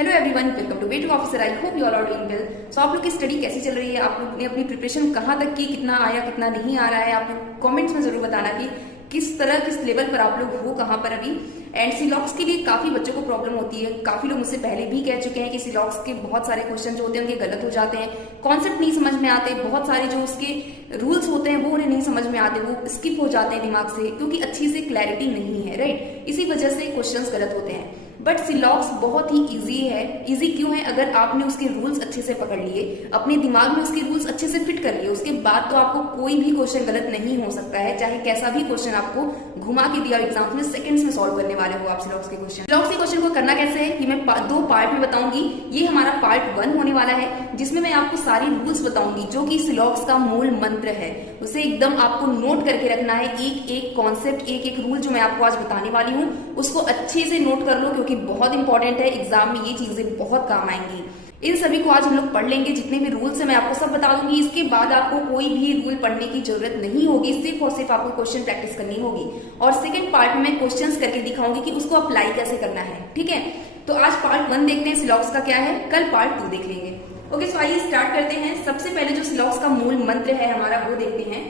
Hello everyone, welcome to way to officer. I hope you all are doing well. So आप लोग की study कैसी चल रही है, आप लोग ने अपनी प्रिपरेशन कहाँ तक की, कितना आया कितना नहीं आ रहा है, आप लोग कमेंट्स में जरूर बताना कि किस तरह किस लेवल पर आप लोग हो, कहाँ पर अभी। एंड सिलॉक्स के लिए काफी बच्चों को प्रॉब्लम होती है। काफी लोग मुझसे पहले भी कह चुके हैं कि सिलॉक्स के बहुत सारे क्वेश्चन जो होते हैं उनके गलत हो जाते हैं, कॉन्सेप्ट नहीं समझ में आते, बहुत सारे जो उसके रूल्स होते हैं वो उन्हें नहीं समझ में आते, वो स्किप हो जाते हैं दिमाग से क्योंकि अच्छी से क्लैरिटी नहीं है, राइट। इसी वजह से क्वेश्चंस गलत होते हैं। बट सिलॉक्स बहुत ही इजी है। इजी क्यों है? अगर आपने उसके रूल्स अच्छे से पकड़ लिए, अपने दिमाग में उसके रूल्स अच्छे से फिट कर लिए, उसके बाद तो आपको कोई भी क्वेश्चन गलत नहीं हो सकता है। चाहे कैसा भी क्वेश्चन आपको घुमा के दिया एग्जाम में, सेकंड्स में सॉल्व करने वाले हो आप सिलॉक्स के क्वेश्चन। सिलॉक्स के क्वेश्चन को करना कैसे है, ये मैं दो पार्ट में बताऊंगी। ये हमारा पार्ट 1 होने वाला है, जिसमें मैं आपको सारी रूल्स बताऊंगी जो कि सिलॉक्स का मूल मंत्र है। उसे एकदम आपको नोट करके रखना है। एक एक कॉन्सेप्ट, एक एक रूल जो मैं आपको आज बताने वाली हूँ उसको अच्छे से नोट कर लो, क्योंकि बहुत इंपॉर्टेंट है। एग्जाम में ये चीजें बहुत काम आएंगी। इन सभी को आज हम लोग पढ़ लेंगे। जितने भी रूल्स है मैं आपको सब बता दूंगी। इसके बाद आपको कोई भी रूल पढ़ने की जरूरत नहीं होगी, सिर्फ और सिर्फ आपको क्वेश्चन प्रैक्टिस करनी होगी। और सेकंड पार्ट में क्वेश्चंस करके दिखाऊंगी कि उसको अप्लाई कैसे करना है, ठीक है। तो आज पार्ट 1 देखते हैं सिलॉक्स का क्या है, कल पार्ट 2 देख लेंगे। ओके, सो आइए स्टार्ट करते हैं। सबसे पहले जो सिलॉक्स का मूल मंत्र है हमारा, वो देखते हैं।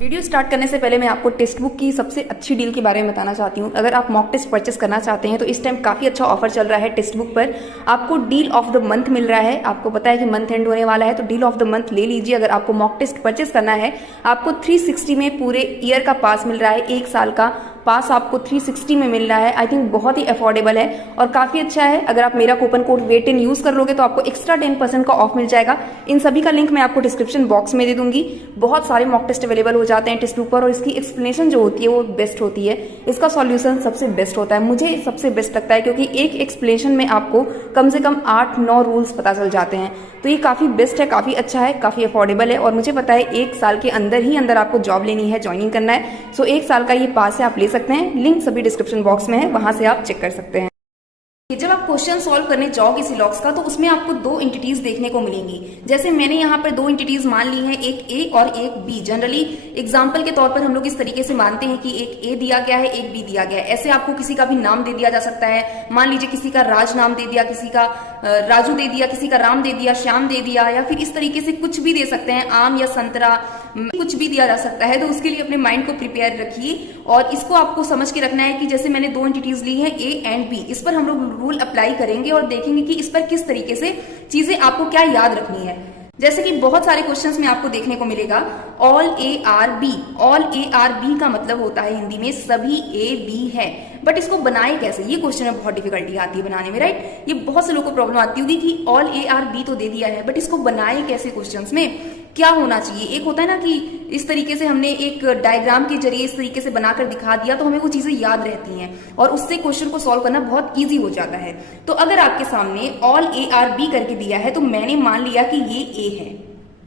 वीडियो स्टार्ट करने से पहले मैं आपको टेक्स्ट बुक की सबसे अच्छी डील के बारे में बताना चाहती हूँ। अगर आप मॉक टेस्ट परचेस करना चाहते हैं तो इस टाइम काफी अच्छा ऑफर चल रहा है टेक्स्ट बुक पर। आपको डील ऑफ द मंथ मिल रहा है। आपको पता है कि मंथ एंड होने वाला है, तो डील ऑफ द मंथ ले लीजिए। अगर आपको मॉक टेस्ट परचेस करना है, आपको 360 में पूरे ईयर का पास मिल रहा है। 1 साल का पास आपको 360 में मिल रहा है। आई थिंक बहुत ही अफोर्डेबल है और काफी अच्छा है। अगर आप मेरा कूपन कोड वेट10 यूज कर लोगे तो आपको एक्स्ट्रा 10% का ऑफ मिल जाएगा। इन सभी का लिंक मैं आपको डिस्क्रिप्शन बॉक्स में दे दूंगी। बहुत सारे मॉक टेस्ट अवेलेबल हो जाते हैं टेक्स्ट बुक पर, और इसकी एक्सप्लेनेशन जो होती है वो बेस्ट होती है। इसका सॉल्यूशन सबसे बेस्ट होता है, मुझे सबसे बेस्ट लगता है, क्योंकि एक एक्सप्लेनेशन में आपको कम से कम 8-9 रूल्स पता चल जाते हैं। तो ये काफी बेस्ट है, काफी अच्छा है, काफी अफोर्डेबल है। और मुझे पता है 1 साल के अंदर ही अंदर आपको जॉब लेनी है, ज्वाइनिंग करना है। सो 1 साल का ये पास है, आप ले सकते हैं। लिंक सभी डिस्क्रिप्शन बॉक्स में है, वहां से आप चेक कर सकते हैं। जब आप क्वेश्चन सॉल्व करने जाओगे सिलॉक्स का, तो उसमें आपको 2 एंटिटीज देखने को मिलेंगी। जैसे मैंने यहाँ पर 2 एंटिटीज मान ली हैं, एक ए और एक बी। जनरली एग्जाम्पल के तौर पर हम लोग इस तरीके से मानते हैं कि एक ए दिया गया है, एक बी दिया गया है। ऐसे आपको किसी का भी नाम दे दिया जा सकता है। मान लीजिए किसी का राज नाम दे दिया, किसी का राजू दे दिया, किसी का राम दे दिया, श्याम दे दिया, या फिर इस तरीके से कुछ भी दे सकते हैं, आम या संतरा, कुछ भी दिया जा सकता है। तो उसके लिए अपने माइंड को प्रिपेयर रखिए और इसको आपको समझ के रखना है कि जैसे मैंने 2 एंटिटीज ली है ए एंड बी, इस पर हम लोग रूल अप्लाई करेंगे और देखेंगे कि इस पर किस तरीके से चीजें आपको क्या याद रखनी है। जैसे कि बहुत सारे क्वेश्चंस में आपको देखने को मिलेगा all A are B. All A are B का मतलब होता है हिंदी में सभी ए बी है। बट इसको बनाए कैसे, ये क्वेश्चन में बहुत डिफिकल्टी आती है बनाने में, राइट। ये बहुत से लोगों को प्रॉब्लम आती होगी कि ऑल ए आर बी तो दे दिया है, बट इसको बनाए कैसे, क्वेश्चंस में क्या होना चाहिए। एक होता है ना कि इस तरीके से हमने एक डायग्राम के जरिए इस तरीके से बनाकर दिखा दिया तो हमें वो चीजें याद रहती हैं और उससे क्वेश्चन को सॉल्व करना बहुत इजी हो जाता है। तो अगर आपके सामने ऑल ए आर बी करके दिया है तो मैंने मान लिया कि ये ए है।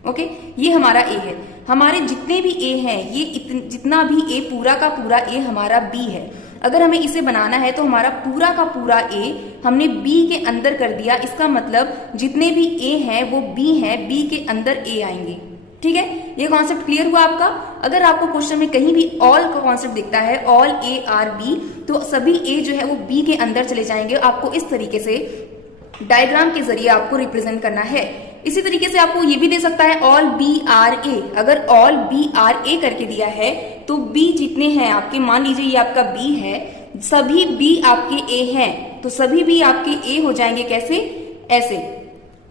ओके, ये हमारा ए है। हमारे जितने भी ए हैं, ये जितना भी ए पूरा का पूरा ए हमारा बी है। अगर हमें इसे बनाना है तो हमारा पूरा का पूरा ए हमने बी के अंदर कर दिया। इसका मतलब जितने भी ए हैं वो बी हैं, बी के अंदर ए आएंगे। ठीक है, ये कॉन्सेप्ट क्लियर हुआ आपका। अगर आपको क्वेश्चन में कहीं भी ऑल का कॉन्सेप्ट दिखता है, ऑल ए आर बी, तो सभी ए जो है वो बी के अंदर चले जाएंगे। आपको इस तरीके से डायग्राम के जरिए आपको रिप्रेजेंट करना है। इसी तरीके से आपको ये भी दे सकता है ऑल बी आर ए। अगर ऑल बी आर ए करके दिया है तो बी जितने हैं आपके, मान लीजिए ये आपका बी है, सभी बी आपके ए हैं, तो सभी बी आपके ए हो जाएंगे। कैसे? ऐसे,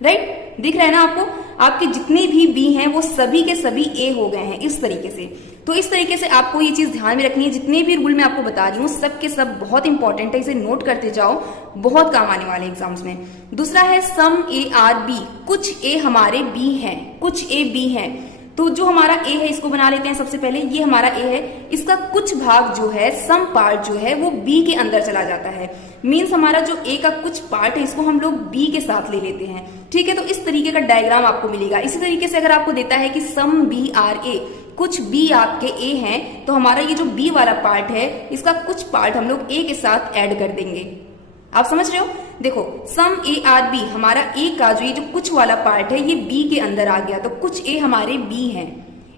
राइट। दिख रहा है ना आपको, आपके जितने भी बी हैं वो सभी के सभी ए हो गए हैं इस तरीके से। तो इस तरीके से आपको ये चीज ध्यान में रखनी है। जितने भी रूल मैं आपको बता रही हूँ सब के सब बहुत इंपॉर्टेंट है, इसे नोट करते जाओ, बहुत काम आने वाले एग्जाम्स में। दूसरा है सम ए आर बी। कुछ ए हमारे बी हैं, कुछ ए बी हैं। तो जो हमारा ए है इसको बना लेते हैं सबसे पहले। ये हमारा ए है, इसका कुछ भाग जो है, सम पार्ट जो है वो बी के अंदर चला जाता है। मीन्स हमारा जो ए का कुछ पार्ट है इसको हम लोग बी के साथ ले लेते हैं। ठीक है, तो इस तरीके का डायग्राम आपको मिलेगा। इसी तरीके से अगर आपको देता है कि सम बी आर ए, कुछ बी आपके ए हैं, तो हमारा ये जो बी वाला पार्ट है इसका कुछ पार्ट हम लोग ए के साथ ऐड कर देंगे। आप समझ रहे हो? देखो, सम ए आर बी, हमारा ए का जो ये जो कुछ वाला पार्ट है ये बी के अंदर आ गया, तो कुछ ए हमारे बी हैं।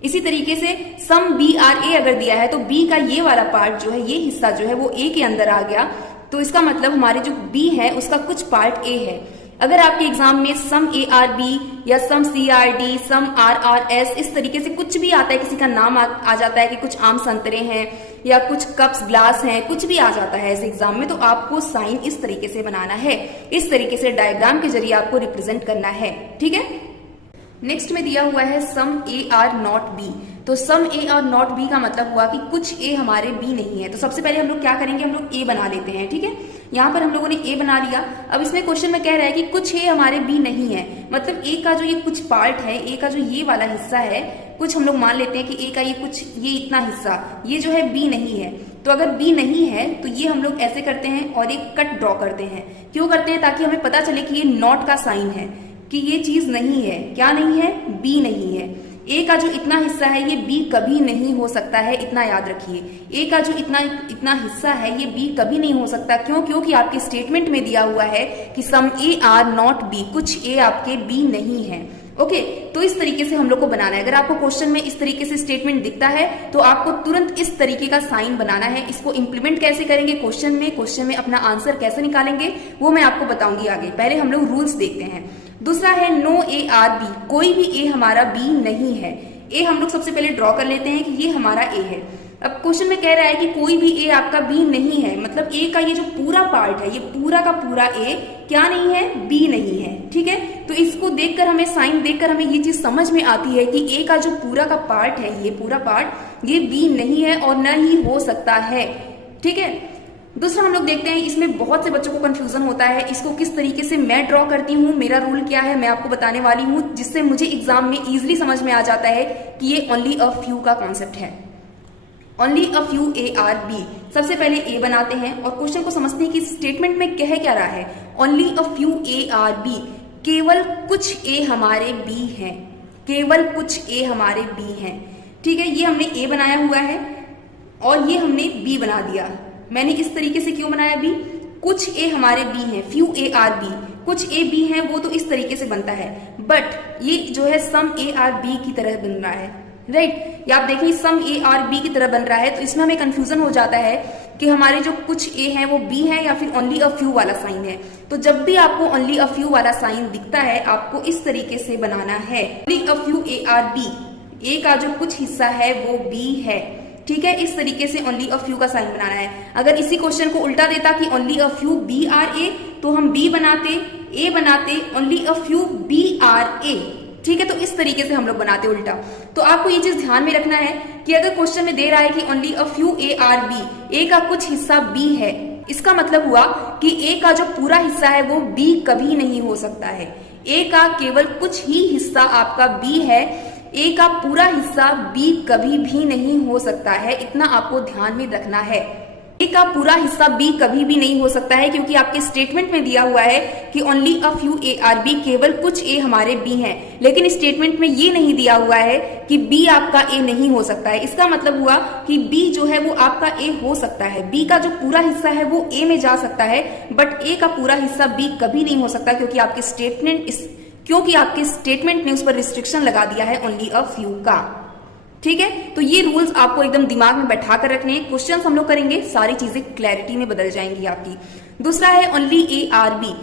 इसी तरीके से सम बी आर ए अगर दिया है तो बी का ये वाला पार्ट जो है, ये हिस्सा जो है वो ए के अंदर आ गया, तो इसका मतलब हमारे जो बी है उसका कुछ पार्ट ए है। अगर आपके एग्जाम में सम ARB या सम CRD, सम RRS इस तरीके से कुछ भी आता है, किसी का नाम आ जाता है कि कुछ आम संतरे हैं या कुछ कप्स ग्लास हैं, कुछ भी आ जाता है इस एग्जाम में, तो आपको साइन इस तरीके से बनाना है, इस तरीके से डायग्राम के जरिए आपको रिप्रेजेंट करना है। ठीक है, नेक्स्ट में दिया हुआ है सम A∪B। तो सम A∪B का मतलब हुआ कि कुछ A हमारे B नहीं है। तो सबसे पहले हम लोग क्या करेंगे, हम लोग A बना लेते हैं। ठीक है, यहाँ पर हम लोगों ने A बना लिया। अब इसमें क्वेश्चन में कह रहा है कि कुछ A हमारे B नहीं है, मतलब A का जो ये कुछ पार्ट है, A का जो ये वाला हिस्सा है, कुछ हम लोग मान लेते हैं कि A का ये इतना हिस्सा, ये जो है B नहीं है। तो अगर B नहीं है तो ये हम लोग ऐसे करते हैं और एक कट ड्रॉ करते हैं। क्यों करते हैं, ताकि हमें पता चले कि ये नॉट का साइन है, कि ये चीज नहीं है। क्या नहीं है, B नहीं है। A का जो इतना हिस्सा है ये B कभी नहीं हो सकता है, इतना याद रखिए। A का जो इतना हिस्सा है ये B कभी नहीं हो सकता। क्यों, क्योंकि आपके स्टेटमेंट में दिया हुआ है कि सम A∪B, कुछ A आपके B नहीं है। ओके, तो इस तरीके से हम लोग को बनाना है। अगर आपको क्वेश्चन में इस तरीके से स्टेटमेंट दिखता है तो आपको तुरंत इस तरीके का साइन बनाना है। इसको इंप्लीमेंट कैसे करेंगे क्वेश्चन में अपना आंसर कैसे निकालेंगे वो मैं आपको बताऊंगी आगे। पहले हम लोग रूल्स देखते हैं। दूसरा है नो ARB, कोई भी A हमारा B नहीं है। A हम लोग सबसे पहले ड्रॉ कर लेते हैं कि ये हमारा A है। अब क्वेश्चन में कह रहा है कि कोई भी A आपका B नहीं है, मतलब A का ये जो पूरा पार्ट है, ये पूरा का पूरा A क्या नहीं है, B नहीं है। ठीक है, तो इसको देखकर हमें, साइन देखकर हमें ये चीज समझ में आती है कि A का जो पूरा का पार्ट है, ये पूरा पार्ट ये B नहीं है और न ही हो सकता है। ठीक है, दूसरा हम लोग देखते हैं, इसमें बहुत से बच्चों को कंफ्यूजन होता है, इसको किस तरीके से मैं ड्रॉ करती हूँ, मेरा रूल क्या है मैं आपको बताने वाली हूँ, जिससे मुझे एग्जाम में इजीली समझ में आ जाता है कि ये ओनली अ फ्यू का कॉन्सेप्ट है। ओनली अ फ्यू ARB, सबसे पहले A बनाते हैं और क्वेश्चन को समझते हैं कि स्टेटमेंट में कह क्या रहा है। ओनली अ फ्यू ARB, केवल कुछ A हमारे B हैं, केवल कुछ A हमारे B हैं। ठीक है, ये हमने A बनाया हुआ है और ये हमने B बना दिया। मैंने इस तरीके से क्यों बनाया B, कुछ A हमारे B हैं, फ्यू ARB, कुछ A B हैं, वो तो इस तरीके से बनता है। बट ये जो है सम ARB की तरह बन रहा है, राइट। या आप देखिए सम ARB की तरह बन रहा है, तो इसमें हमें कंफ्यूजन हो जाता है कि हमारे जो कुछ A है वो B है या फिर ओनली अ फ्यू वाला साइन है। तो जब भी आपको ओनली अ फ्यू वाला साइन दिखता है आपको इस तरीके से बनाना है, only a few ARB, A का जो कुछ हिस्सा है वो B है। ठीक है, इस तरीके से ओनली अ फ्यू का साइन बनाना है। अगर इसी क्वेश्चन को उल्टा देता कि ओनली अ फ्यू BRA, तो हम B बनाते, A बनाते, ओनली अ फ्यू BRA। ठीक है, तो इस तरीके से हम लोग बनाते उल्टा। तो आपको ये चीज ध्यान में रखना है कि अगर क्वेश्चन में दे रहा है कि only a few ARB, A का कुछ हिस्सा B है, इसका मतलब हुआ कि A का जो पूरा हिस्सा है वो B कभी नहीं हो सकता है। A का केवल कुछ ही हिस्सा आपका B है, A का पूरा हिस्सा B कभी भी नहीं हो सकता है, इतना आपको ध्यान में रखना है। A का पूरा हिस्सा B कभी भी नहीं हो सकता है क्योंकि आपके स्टेटमेंट में दिया हुआ है कि ओनली अ फ्यू ARB, केवल कुछ A हमारे B हैं, लेकिन स्टेटमेंट में ये नहीं दिया हुआ है कि B आपका A नहीं हो सकता है। इसका मतलब हुआ कि B जो है वो आपका A हो सकता है, B का जो पूरा हिस्सा है वो A में जा सकता है, बट A का पूरा हिस्सा B कभी नहीं हो सकता क्योंकि आपके स्टेटमेंट ने उस पर रिस्ट्रिक्शन लगा दिया है ओनली अ फ्यू का। ठीक है, तो ये रूल्स आपको एकदम दिमाग में बैठा कर रखने हैं। क्वेश्चन हम लोग करेंगे, सारी चीजें क्लैरिटी में बदल जाएंगी आपकी। दूसरा है ओनली ARB,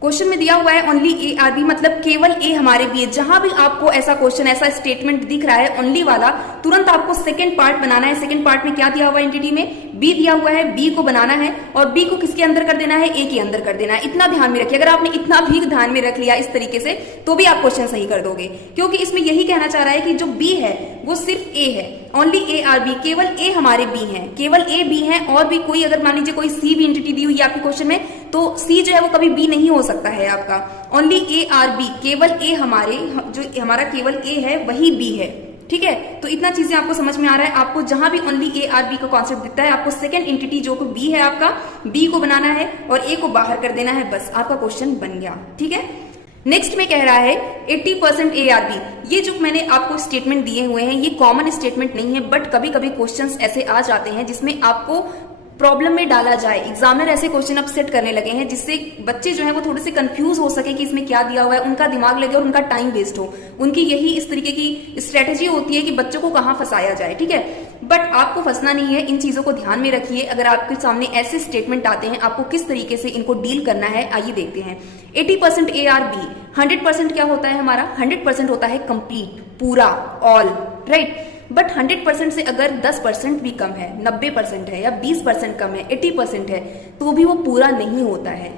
क्वेश्चन में दिया हुआ है ओनली ARB, मतलब केवल A हमारे B है। जहां भी आपको ऐसा क्वेश्चन, ऐसा स्टेटमेंट दिख रहा है ओनली वाला, तुरंत आपको सेकंड पार्ट बनाना है। सेकंड पार्ट में क्या दिया हुआ है, एंटिटी में B दिया हुआ है, B को बनाना है और B को किसके अंदर कर देना है, A के अंदर कर देना है। इतना ध्यान में रखिए, अगर आपने इतना भी ध्यान में रख लिया इस तरीके से तो भी आप क्वेश्चन सही कर दोगे, क्योंकि इसमें यही कहना चाह रहा है कि जो B है वो सिर्फ A है। ओनली ARB, केवल A हमारे B हैं, केवल A B हैं, और भी कोई, अगर मान लीजिए कोई C भी एंटिटी दी हुई है आपके क्वेश्चन में, तो C जो है वो कभी B नहीं हो सकता है आपका। ओनली ARB, केवल A हमारे, जो हमारा केवल A है वही B है। ठीक है, तो इतना चीजें आपको समझ में आ रहा है। आपको जहां भी ओनली ARB का कॉन्सेप्ट दिखता है, आपको सेकंड एंटिटी जो B है आपका, B को बनाना है और A को बाहर कर देना है, बस आपका क्वेश्चन बन गया। ठीक है, नेक्स्ट में कह रहा है 80% ARB। ये जो मैंने आपको स्टेटमेंट दिए हुए हैं ये कॉमन स्टेटमेंट नहीं है, बट कभी कभी क्वेश्चंस ऐसे आ जाते हैं जिसमें आपको प्रॉब्लम में डाला जाए। एग्जामिनर ऐसे क्वेश्चन अब सेट करने लगे हैं जिससे बच्चे जो है वो थोड़े से कंफ्यूज हो सके कि इसमें क्या दिया हुआ है, उनका दिमाग लगे और उनका टाइम वेस्ट हो। उनकी यही इस तरीके की स्ट्रेटेजी होती है कि बच्चों को कहाँ फंसाया जाए। ठीक है, बट आपको फंसना नहीं है, इन चीजों को ध्यान में रखिए। अगर आपके सामने ऐसे स्टेटमेंट आते हैं, आपको किस तरीके से इनको डील करना है, आइए देखते हैं। 80% ARB, 100% क्या होता है हमारा? 100% होता है कंप्लीट, पूरा, ऑल, राइट। बट 100% से अगर 10% भी कम है, 90% है या 20% कम है, 80% है, तो भी वो पूरा नहीं होता है,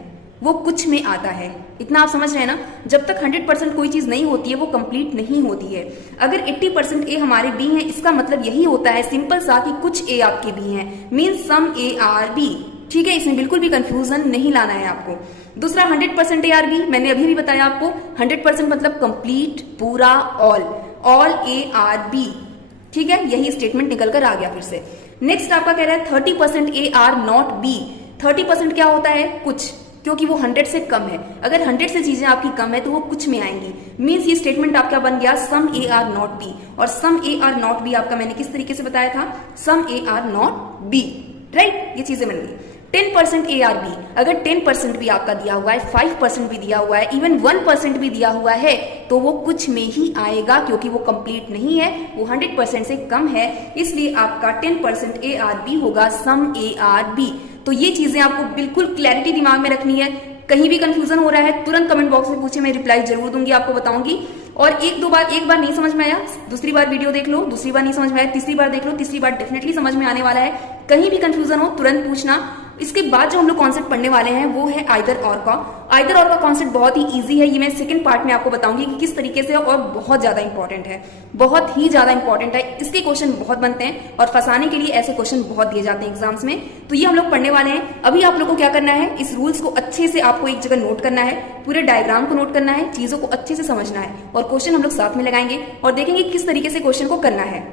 वो कुछ में आता है। इतना आप समझ रहे हैं ना? जब तक 100% कोई चीज नहीं होती है वो कंप्लीट नहीं होती है। अगर 80% ए हमारे बी हैं, इसका मतलब यही होता है सिंपल सा कि कुछ ए आपके बी हैं, means some A are B. ठीक है, इसमें बिल्कुल भी कंफ्यूजन नहीं लाना है आपको। दूसरा 100% ए आर बी, मैंने अभी भी बताया आपको 100% मतलब कंप्लीट, पूरा, ऑल ए आर बी। ठीक है, यही स्टेटमेंट निकल कर आ गया फिर से। नेक्स्ट आपका कह रहा है 30% ए आर नॉट बी। 30% क्या होता है? कुछ, क्योंकि वो 100 से कम है। अगर 100 से चीजें आपकी कम है तो वो कुछ में आएंगी। मीन्स ये स्टेटमेंट आपका बन गया some A are not B. और some A are not B आपका मैंने किस तरीके से बताया था? Some A are not B, right. ये चीजें बन गई। 10% ए आर बी, अगर 10% भी आपका दिया हुआ है, 5% भी दिया हुआ है, इवन 1% भी दिया हुआ है, तो वो कुछ में ही आएगा, क्योंकि वो कंप्लीट नहीं है, वो 100% से कम है। इसलिए आपका 10% ए आर बी होगा सम ए आर बी। तो ये चीजें आपको बिल्कुल क्लैरिटी दिमाग में रखनी है। कहीं भी कंफ्यूजन हो रहा है तुरंत कमेंट बॉक्स में पूछे, मैं रिप्लाई जरूर दूंगी, आपको बताऊंगी। और एक बार नहीं समझ में आया, दूसरी बार वीडियो देख लो, दूसरी बार नहीं समझ में आया, तीसरी बार देख लो, तीसरी बार डेफिनेटली समझ में आने वाला है। कहीं भी कंफ्यूजन हो तुरंत पूछना। इसके बाद जो हम लोग कॉन्सेप्ट पढ़ने वाले हैं वो है आइदर और का। आइदर और का कॉन्सेप्ट बहुत ही इजी है, ये मैं सेकंड पार्ट में आपको बताऊंगी कि किस तरीके से, और बहुत ज्यादा इंपॉर्टेंट है, बहुत ही ज्यादा इंपॉर्टेंट है। इसके क्वेश्चन बहुत बनते हैं और फंसाने के लिए ऐसे क्वेश्चन बहुत दिए जाते हैं एग्जाम्स में। तो ये हम लोग पढ़ने वाले हैं। अभी आप लोग को क्या करना है, इस रूल्स को अच्छे से आपको एक जगह नोट करना है, पूरे डायग्राम को नोट करना है, चीजों को अच्छे से समझना है, और क्वेश्चन हम लोग साथ में लगाएंगे और देखेंगे किस तरीके से क्वेश्चन को करना है।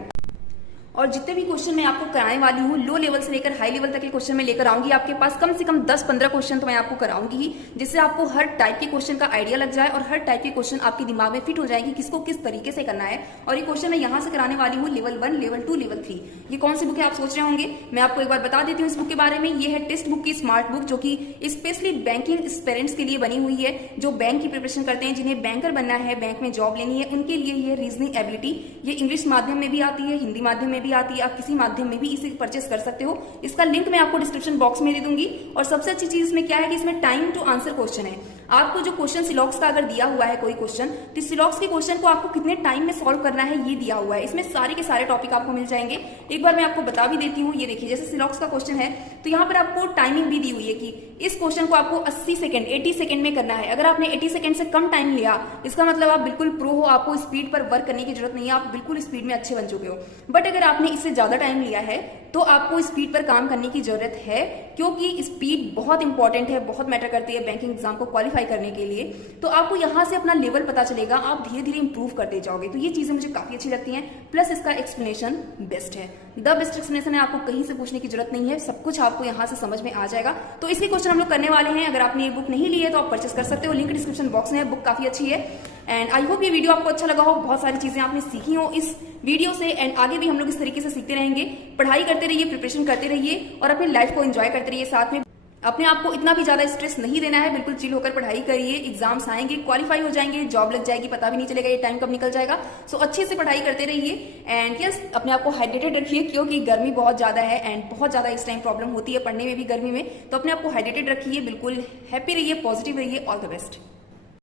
और जितने भी क्वेश्चन मैं आपको कराने वाली हूँ, लो लेवल से लेकर हाई लेवल तक के क्वेश्चन मैं लेकर आऊंगी आपके पास। कम से कम 10-15 क्वेश्चन तो मैं आपको कराऊंगी ही, जिससे आपको हर टाइप के क्वेश्चन का आइडिया लग जाए और हर टाइप के क्वेश्चन आपके दिमाग में फिट हो जाएगी, किसको किस तरीके से करना है। और ये क्वेश्चन मैं यहाँ से कराने वाली हूँ लेवल 1, लेवल 2, लेवल 3। ये कौन सी बुक है आप सोच रहे होंगे? मैं आपको एक बार बता देती हूँ इस बुक के बारे में। ये है टेक्स्ट बुक की स्मार्ट बुक, जो कि स्पेशली बैंकिंग एस्पिरेंट्स के लिए बनी हुई है, जो बैंक की प्रिपरेशन करते हैं, जिन्हें बैंकर बनना है, बैंक में जॉब लेनी है, उनके लिए ये रीजनिंग एबिलिटी। ये इंग्लिश माध्यम में भी आती है, हिंदी माध्यम में भी आती है, आप किसी माध्यम में भी इसे परचेस कर सकते हो। इसका लिंक मैं आपको डिस्क्रिप्शन बॉक्स में दे दूंगी। और सबसे अच्छी चीज इसमें क्या है कि इसमें टाइम टू आंसर क्वेश्चन है। आपको जो क्वेश्चन सिलॉक्स का अगर दिया हुआ है कोई क्वेश्चन, तो सिलॉक्स के क्वेश्चन को आपको कितने टाइम में सॉल्व करना है ये दिया हुआ है। इसमें सारे के सारे टॉपिक आपको मिल जाएंगे। एक बार मैं आपको बता भी देती हूँ। ये देखिए, जैसे सिलॉक्स का क्वेश्चन है तो यहाँ पर आपको टाइमिंग भी दी हुई है कि इस क्वेश्चन को आपको 80 सेकंड में करना है। अगर आपने 80 सेकंड से कम टाइम लिया, इसका मतलब आप बिल्कुल प्रो हो, आपको स्पीड पर वर्क करने की जरूरत नहीं है, आप बिल्कुल स्पीड में अच्छे बन चुके हो। बट अगर आपने इससे ज्यादा टाइम लिया है तो आपको स्पीड पर काम करने की जरूरत है, क्योंकि स्पीड बहुत इंपॉर्टेंट है, बहुत मैटर करती है बैंकिंग एग्जाम को क्वालिफाई करने के लिए। तो आपको यहाँ से अपना लेवल पता चलेगा, आप धीरे धीरे इंप्रूव करते जाओगे। तो ये चीजें मुझे काफी अच्छी लगती हैं। प्लस इसका एक्सप्लेनेशन बेस्ट है, द बेस्ट एक्सप्लेनेशन है, आपको कहीं से पूछने की जरूरत नहीं है, सब कुछ आपको यहाँ से समझ में आ जाएगा। तो इसके क्वेश्चन हम लोग करने वाले हैं। अगर आपने ये बुक नहीं ली है तो आप परचेस कर सकते हो, लिंक डिस्क्रिप्शन बॉक्स में है। बुक काफी अच्छी है एंड आई होप ये वीडियो आपको अच्छा लगा हो, बहुत सारी चीजें आपने सीखी हो इस वीडियो से। एंड आगे भी हम लोग इस तरीके से सीखते रहेंगे। पढ़ाई करते रहिए, प्रिपरेशन करते रहिए और अपनी लाइफ को एंजॉय करते रहिए। साथ में अपने आप को इतना भी ज्यादा स्ट्रेस नहीं देना है, बिल्कुल चिल होकर पढ़ाई करिए। एग्जाम्स आएंगे, क्वालिफाई हो जाएंगे, जॉब लग जाएगी, पता भी नहीं चलेगा ये टाइम कब निकल जाएगा। सो अच्छे से पढ़ाई करते रहिए एंड यस, अपने आप को हाइड्रेटेड रखिए, क्योंकि गर्मी बहुत ज्यादा है एंड बहुत ज्यादा इस टाइम प्रॉब्लम होती है पढ़ने में भी गर्मी में। तो अपने आप को हाइड्रेटेड रखिए, बिल्कुल हैप्पी रहिए, पॉजिटिव रहिए। All the best.